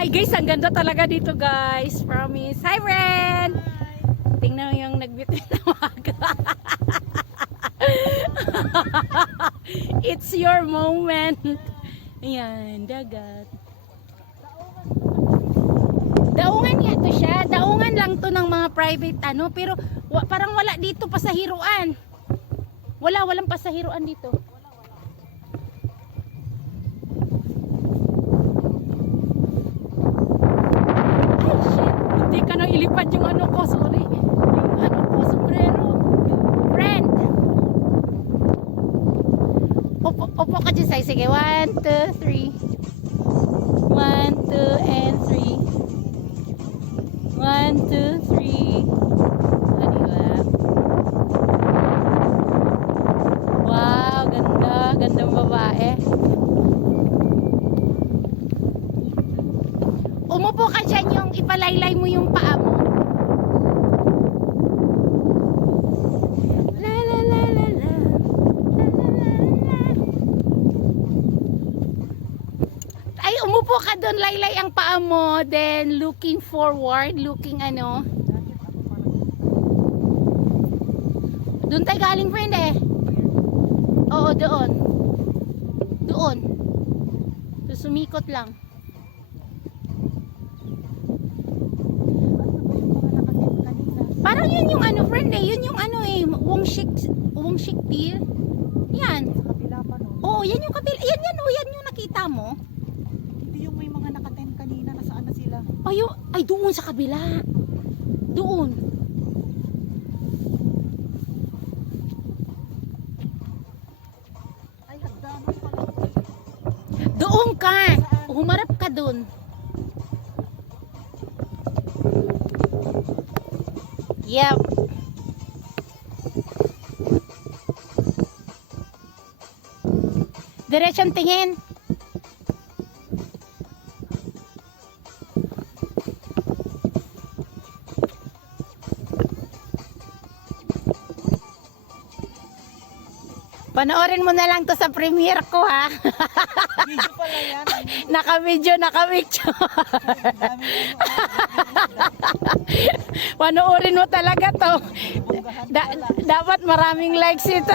Hi guys, ang ganda talaga dito guys. Promise. Hi Ren! Tingnan mo yung nagbitbit na waga. It's your moment. Ayan, dagat. Daungan nga to siya. Daungan lang to ng mga private ano. Pero parang wala dito pasahiruan. Walang pasahiruan dito. Hindi ka na ilipad yung ano ko, sorry. Yung ano ko, sombrero. Friend. Upo ka dyan, say. Sige, 1, 2, 3. 1, 2, and 3. 1, 2, 3. Diba? Wow, ganda. Gandang babae. Umupo ka dyan yung ipalaylay mo yung paa mo. La la la la la. La la la la. Ay, umupo ka doon, laylay ang paa mo. Then, looking forward. Looking ano. Doon tayo galing, friend eh. Oo, doon. Doon. So, sumikot lang. Parang yun yung ano, friend eh. Yun yung ano eh. Wong Shik Pier. Yan. Sa kabila pa no? Oo, yan yung kabila. Yan oh, yan yung nakita mo. Hindi yung may mga nakatent kanina. Nasaan na sila? Ay, doon sa kabila. Doon. Ay, hagdanan pala. Doon ka. Humarap ka doon. Yep. Diretsong tingin. Panoorin mo na lang to sa premiere ko ha. Video pala yan. Naka-video. Dami Panoorin mo talaga to. bonggahan Dapat maraming likes ito.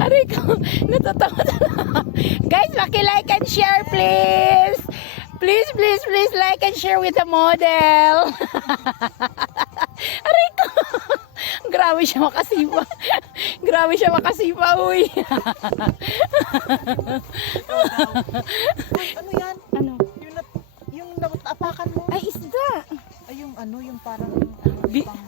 Aray ko, natatawa na. Guys, maki-like and share please. Please like and share with the model. Aray ko. Grabe siya makasipa. Grabe siya makasipa, uy. Ano yan? Ano? Yung naapakan mo? Ay, isda. Ay, yung ano, yung parang Bi- pang